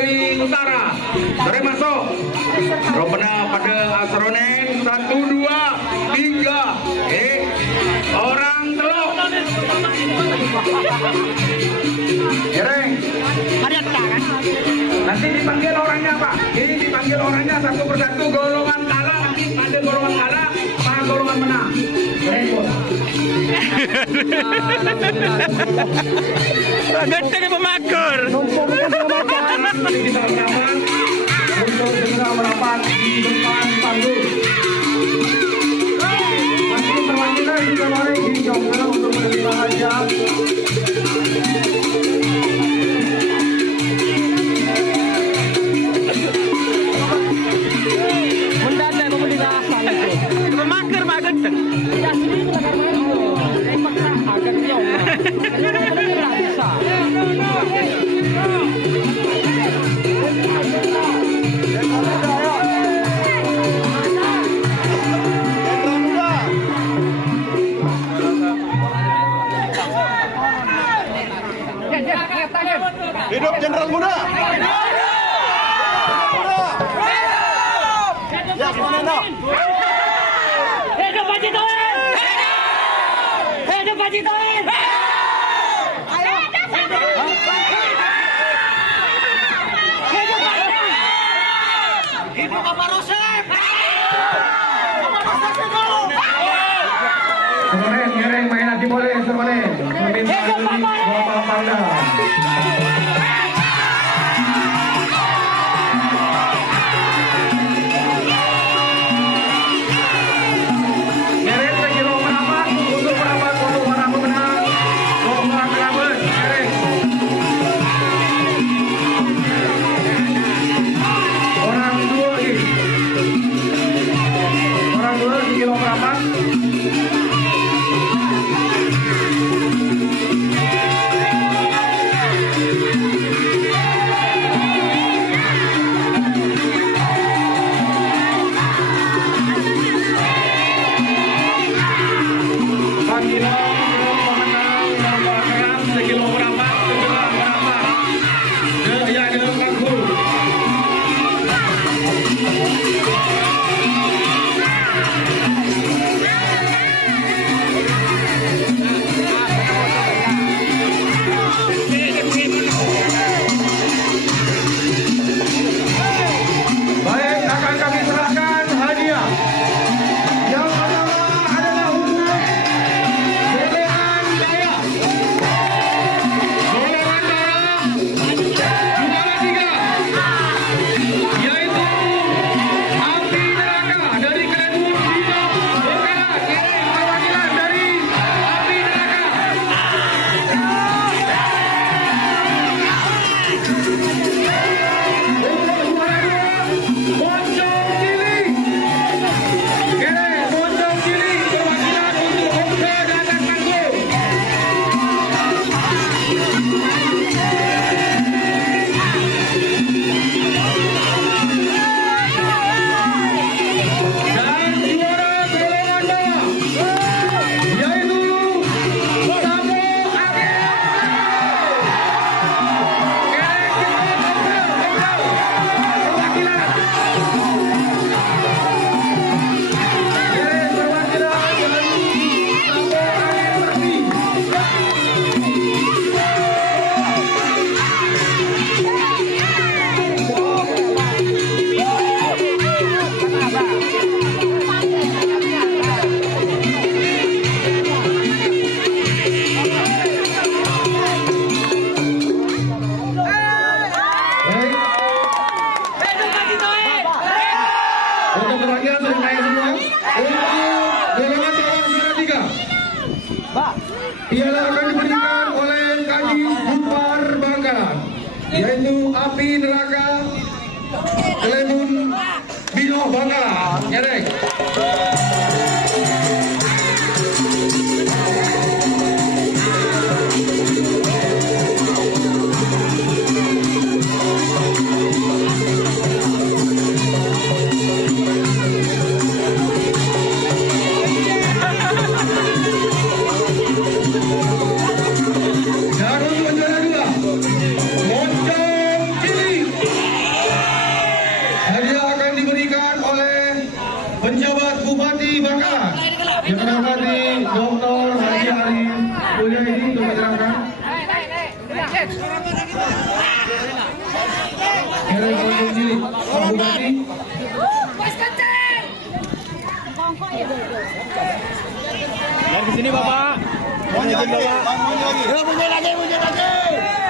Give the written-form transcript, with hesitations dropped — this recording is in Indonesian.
dari utara. Sore masuk. Ropena pada Asronen 1, 2, 3. Orang teluk. Jereng. Nanti dipanggil orangnya Pak. Ini dipanggil orangnya satu persatu, golongan kalah nanti pada golongan kalah, pada golongan menang. Gede pemakur. Kita merapat untuk segera merapat di depan panggung. Masih perwakilan juga mari dicoba untuk menerima hajat. Mendadak membeli asal itu. Pemakur Pak Gede. Ya sini bakar mango. Emang agak nyong. Enggak bisa. Hidup Jenderal Muda! Hidup Haji Tohir! Hidup Haji Tohir! Hidup Bapak Rosep! Semonen, ngereng main nanti boleh, semonen. Meminta Bapak Pangdam. Piala akan diberikan oleh Kadis Bupar Bangkalan, yaitu Api Neraka Kelemun Binoh Bangkalan. Nyerek. Dan untuk juara 2, Moncong Cili. Yang menghormati Dr. Haji Arif Mulyadi untuk menyerahkan. Keren Konsumsi Pak Bupati. Dari sini Bapak. Mundur lagi. Mundur lagi. Mundur lagi.